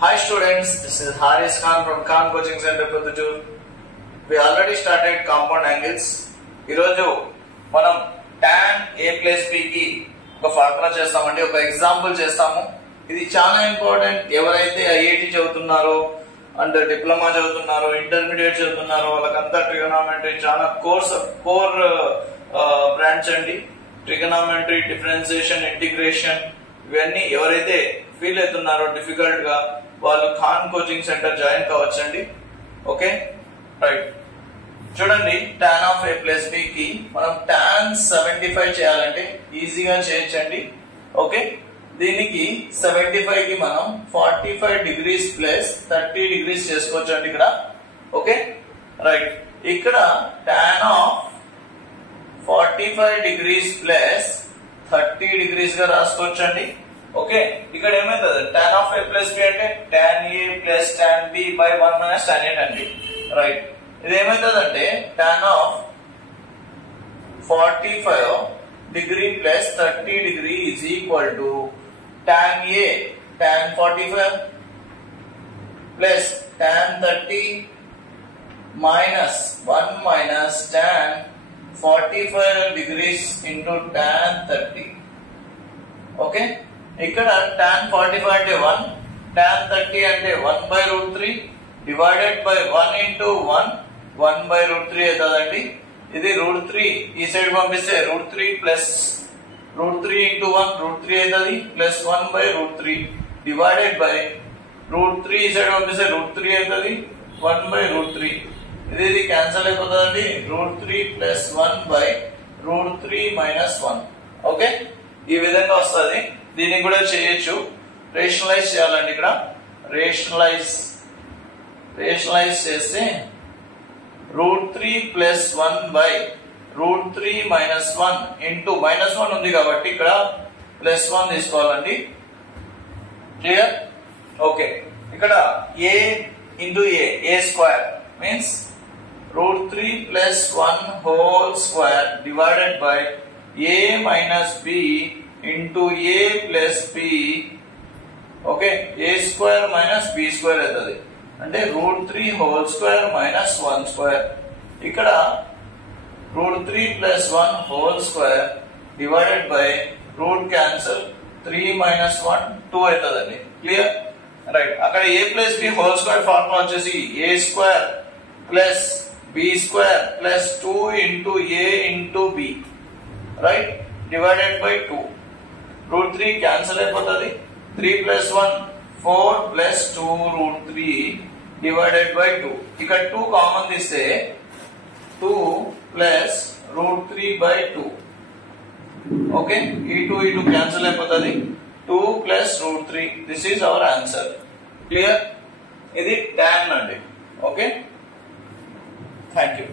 Hi students, this is Haris Khan from Khan Coaching Center Pradhutur. We already started compound angles. ఈరోజు మనం tan a plus b కి ఒక formula చేస్తామండి, ఒక example చేస్తాము. ఇది చాలా ఇంపార్టెంట్. ఎవరైతే ఐఐటి చదువుతున్నారో అండ్ డిప్లొమా చదువుతున్నారో ఇంటర్మీడియట్ చదువుతున్నారో వాళ్ళకంతా ట్రిగోనామెట్రీ చాలా కోర్ బ్రాంచ్ అండి. ట్రిగోనామెట్రీ, డిఫరెన్షియేషన్, ఇంటిగ్రేషన్ ఇవన్నీ ఎవరైతే ఫీల్ అవుతున్నారో డిఫికల్ట్ గా వాళ్ళు ఖాన్ కోచింగ్ సెంటర్ జాయిన్ కావచ్చండి. Okay right. చూడండి, tan of a plus b కి మనం tan 75 చేయాలంటే ఈజీగా చేయొచ్చండి. ఓకే, దీనికి 75 కి మనం 45 డిగ్రీస్ ప్లస్ 30 డిగ్రీస్ చేసుకోవచ్చు అండి ఇక్కడ. Okay right. ఇక్కడ tan of 45 degrees plus 30 degrees గా రాసుకోవచ్చు అండి. ఓకే, ఇక్కడ ఏమైతుంది, tan of a plus b అంటే tan a plus tan b by 1 minus tan 8 అండి. రైట్. ఇది ఏమైతుంది అంటే tan of 45 degree plus 30 degree is equal to tan a tan 45 plus tan 30 minus 1 minus tan 45 degrees into tan 30. Okay, ఇక్కడ tan 45 అంటే 1, tan 30 అంటే 1 by root 3 divided by 1 into 1 by root 3 అవుతుందండి. ఇది root 3 ఈ side పంపిస్తే root 3 plus root 3 into 1 root 3 అవుతుంది plus 1 by root 3 divided by root 3 ఈ side పంపిస్తే రూట్ 3 అవుతుంది 1 బై రూట్ 3. ఇది క్యాన్సల్ అయిపోతుందండి. Root 3 plus 1 by root 3 minus 1. Okay, ఈ విధంగా వస్తుంది. దీన్ని కూడా చేయొచ్చు. రేషనలైజ్ చేయాలండి. ఇక్కడ రేషనలైజ్ చేస్తే root 3 plus 1 by root 3 minus 1 into minus 1 ఉంది కాబట్టి ఇక్కడ ప్లస్ 1 తీసుకోవాలండి. క్లియర్? ఓకే, ఇక్కడ a into a square means root 3 plus 1 whole square divided by a minus b into a plus b. Okay, a square minus b square అవుతుంది అంటే root 3 whole square minus 1 square. ఇక్కడ root 3 plus 1 whole square divided by route cancel 3 minus 1 2 అవుతుందండి. Clear? Right. అక్కడ a plus b whole square formula వచ్చేసి a square plus b square plus 2 into a into b right divided by 2. Root 3 cancel అయిపోతుంది. 3 plus 1 4 plus 2 root 3 divided by 2. ఇక్కడ 2 common తీస్తే 2 plus root 3 by 2. Okay, ఈ 2 cancel అయిపోతుంది. 2 plus root 3. This is our answer. Clear? ఇది tan అండి. Okay, thank you.